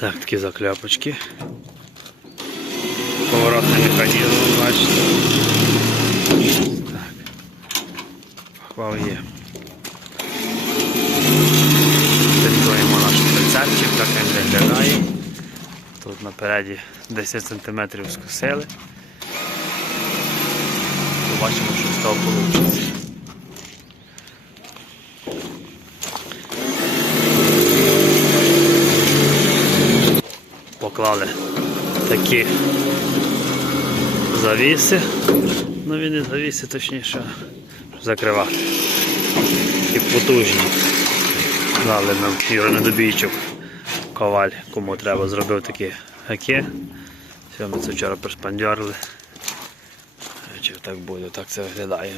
Так, такі закляпочки. Поворотний механізм, бачите. Так. Хвал є. Тестуємо наш прицепчик, так він виглядає. Тут напереді 10 см скосили. Побачимо, що з того вийде. Поклали такі завіси. Ну він не завіси, точніше, закривати. І потужні. Дали нам Юра Недобійчук. Коваль, кому треба зробив такі гаки. Все, ми це вчора приспандьорили. Чи так буде, так це виглядає.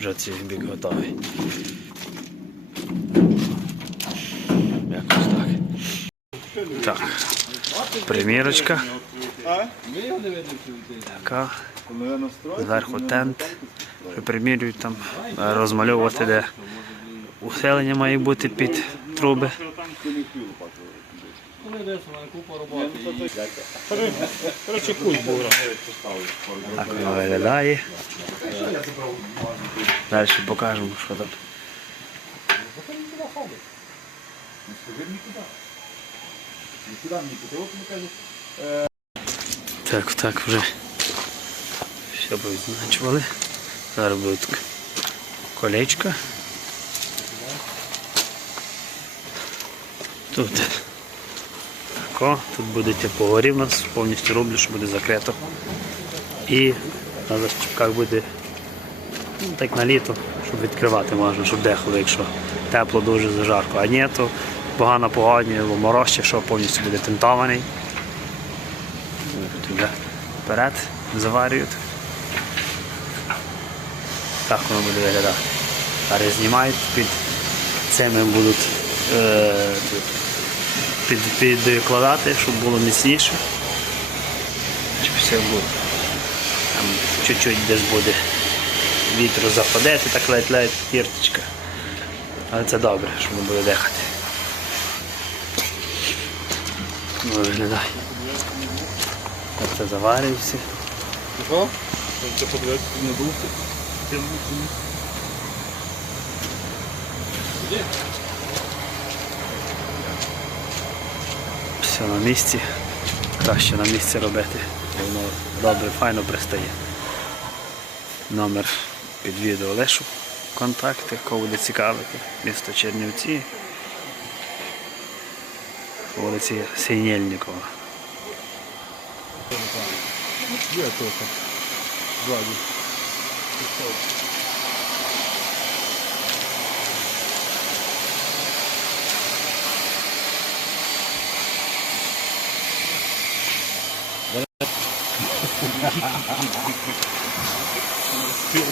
Вже цей бік готовий. Якось. Так. Примірочка. Така. Зверху тент. Примірюють там, розмальовувати, де усилення має бути під труби. Так воно виглядає. Далі покажемо, що там. Так, так вже все позначували. Зараз буде так колечко. Тут. Тако, тут буде в нас, повністю роблю, що буде закрито. І на защіпках буде ну, так на літо, щоб відкривати можна, щоб дехало, якщо тепло дуже зажарко. А ні, то погана погодня, або мороз, чи що повністю буде тентований. Туди вперед заварюють. Так воно буде виглядати. Зараз знімають під цими будуть е, під, підкладати, щоб було міцніше. Щоб все буде. Там чуть-чуть десь буде вітру заходити, так ледь-ледь кірточка. Але це добре, що не буде дихати. Ну, виглядає. Так це заварюється. Що? Це подивитися, не був. Все на місці. Краще на місці робити. Воно добре, файно пристає. Номер під відео лишу. Контакти, кого буде цікавити. Місто Чернівці. Вулиці Синєльникова. Є трохи. Ззаді.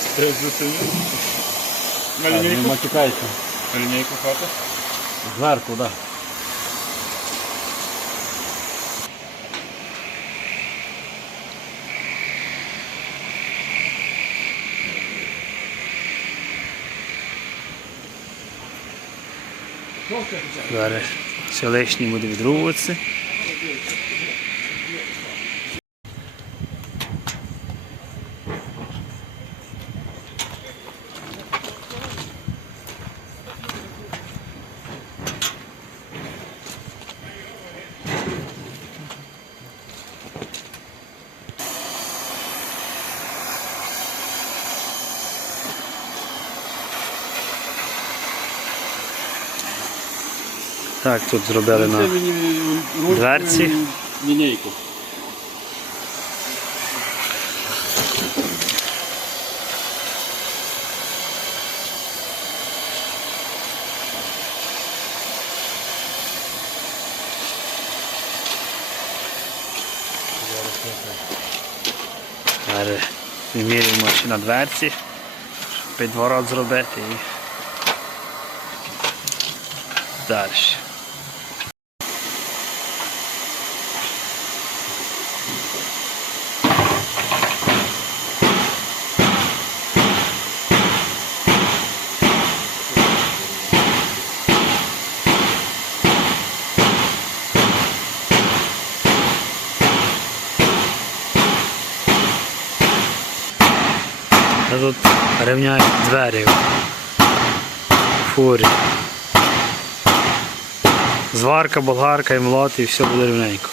Стеж за це. На Не лінійку? матюкайся. На лінійку хата? Зверху, да. Зараз все лишнє буде відрубуватися. Так, тут зробили на дверці. Лінійку. Вимірюємо ще на дверці, щоб підворот зробити і далі. тут рівняють двері фурі. Зварка, болгарка і млот, і все буде рівненько.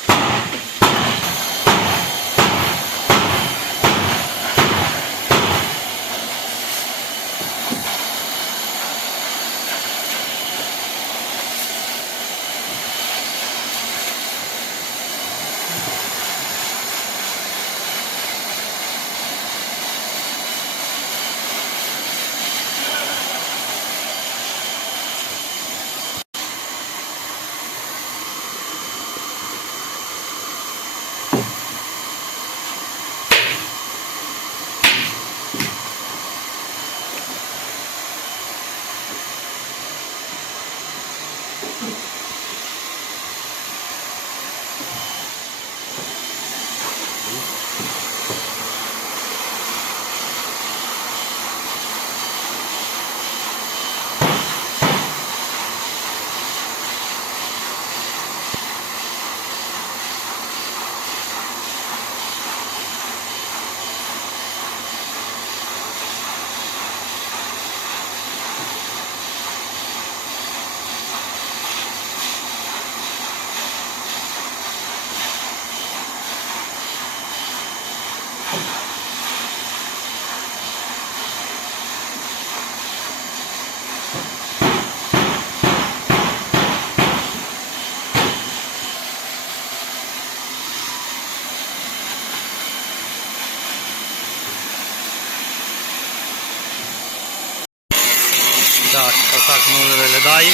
Так, отак воно виглядає,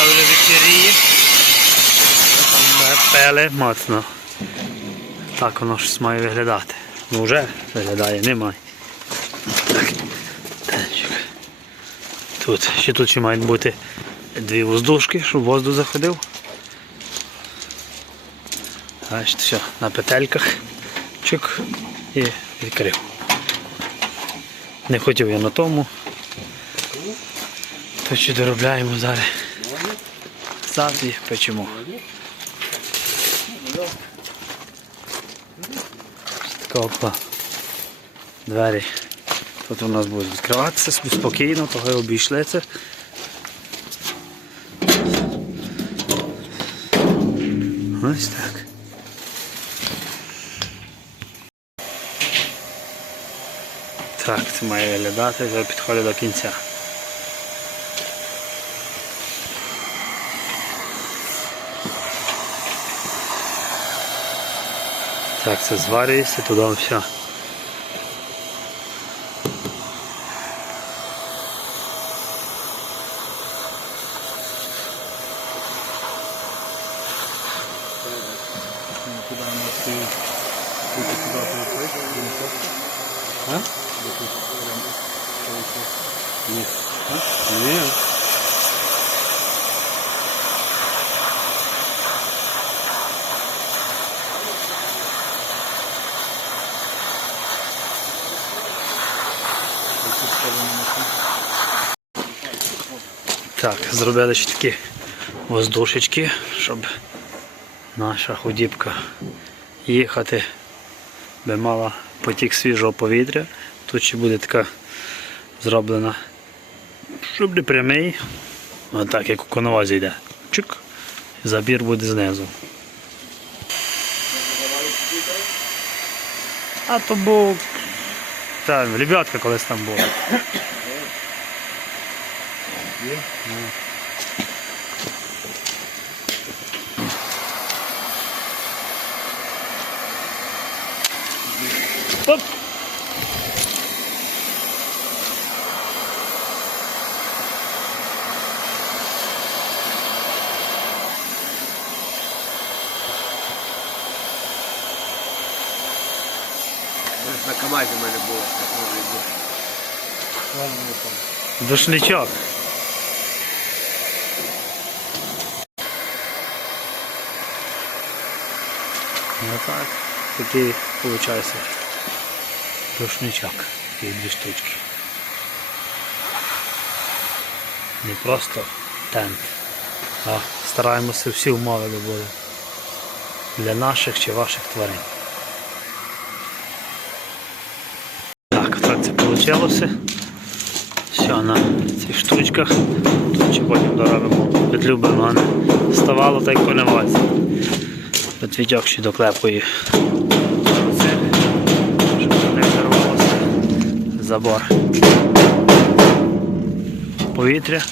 а вже вечеріє. Пеле моцно. Так воно щось має виглядати. Ну вже виглядає, немає. Так. Тут, ще тут ще мають бути дві воздушки, щоб воздух заходив. Бачите, все, на петельках. Чик і відкрив. Не хотів я на тому. То що доробляємо зараз. Зад і печемо. Така опа. Двері. Тут у нас будуть відкриватися спокійно, того й обійшли це. Ось так. Так, це має виглядати, вже підходить до кінця. Так, це зварюється, туди все. Куди у нас ці куди куди ти цей? А? Ні. Ні. Так, зробили ще такі воздушечки, щоб наша худібка їхати би мала потік свіжого повітря. Тут ще буде така зроблена, щоб не прямий, отак як у коновозі йде. Чик. Забір буде знизу. А то був. Та, лебедка колись там була. есть? Да. На КамАЗе у мене було такого. Душлячок. Так, такий виходить душничок. І дві штучки. Не просто тент, а стараємося всі умови були для наших чи ваших тварин. Так, так це вийшло. Все на цих штучках. Тут чи потім доробимо петлю, би воно не ставало так по невазі. Отвітьок ще доклепую. Це, щоб не зарвалося. Забор. Повітря.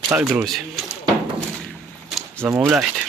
Так, друзі. Замовляйте.